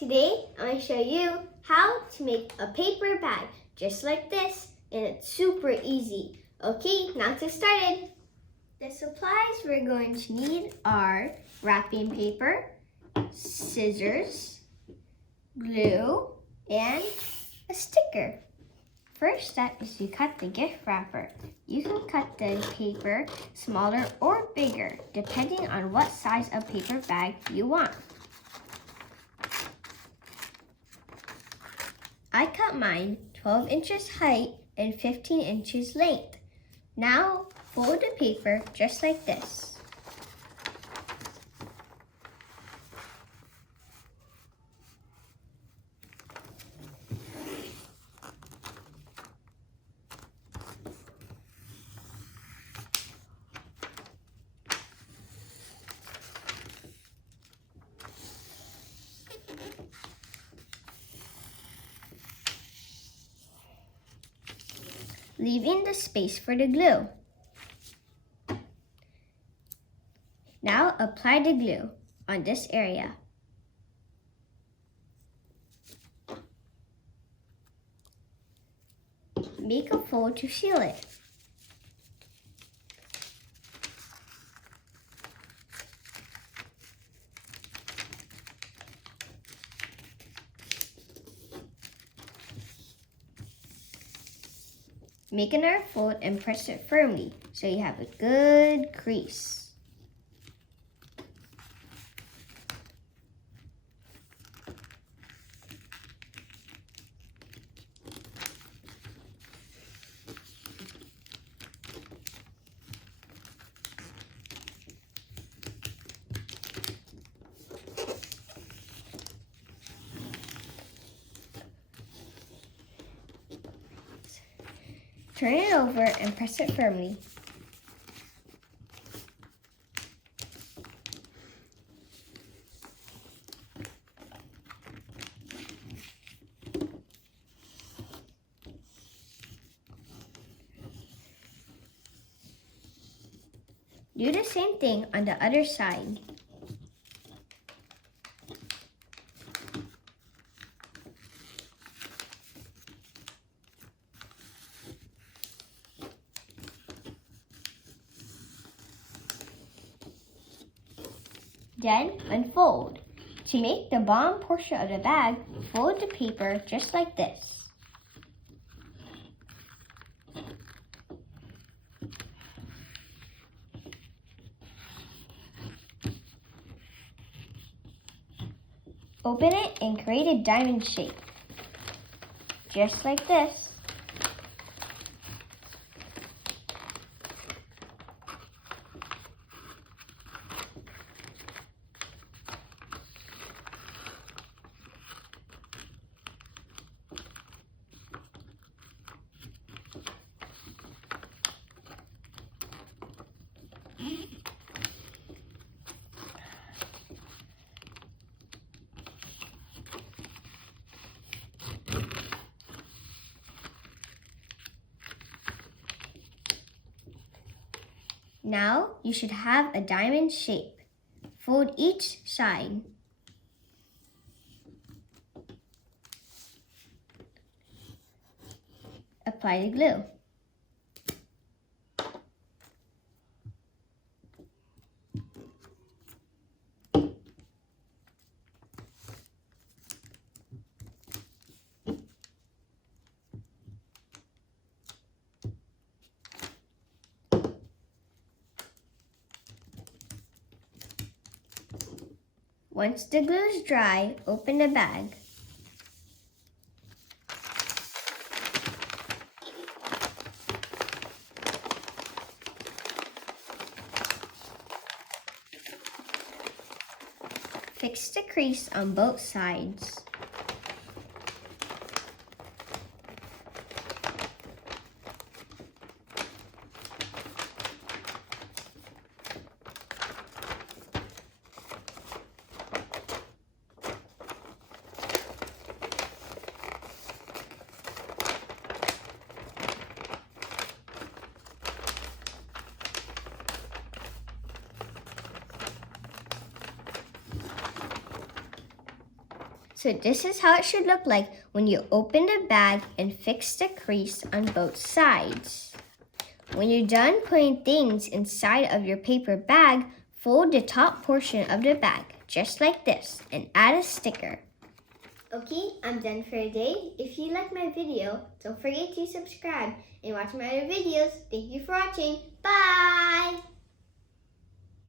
Today, I'm going to show you how to make a paper bag just like this, and it's super easy. Okay, now to get started. The supplies we're going to need are wrapping paper, scissors, glue, and a sticker. First step is to cut the gift wrapper. You can cut the paper smaller or bigger, depending on what size of paper bag you want. I cut mine 12 inches height and 15 inches length. Now fold the paper just like this. Leaving the space for the glue. Now apply the glue on this area. Make a fold to seal it. Make another fold and press it firmly so you have a good crease. Turn it over and press it firmly. Do the same thing on the other side. Then unfold. To make the bottom portion of the bag, fold the paper just like this. Open it and create a diamond shape, just like this. Now you should have a diamond shape. Fold each side. Apply the glue. Once the glue is dry, open the bag. Fix the crease on both sides. So this is how it should look like when you open the bag and fix the crease on both sides. When you're done putting things inside of your paper bag, fold the top portion of the bag, just like this, and add a sticker. Okay, I'm done for the day. If you like my video, don't forget to subscribe and watch my other videos. Thank you for watching. Bye!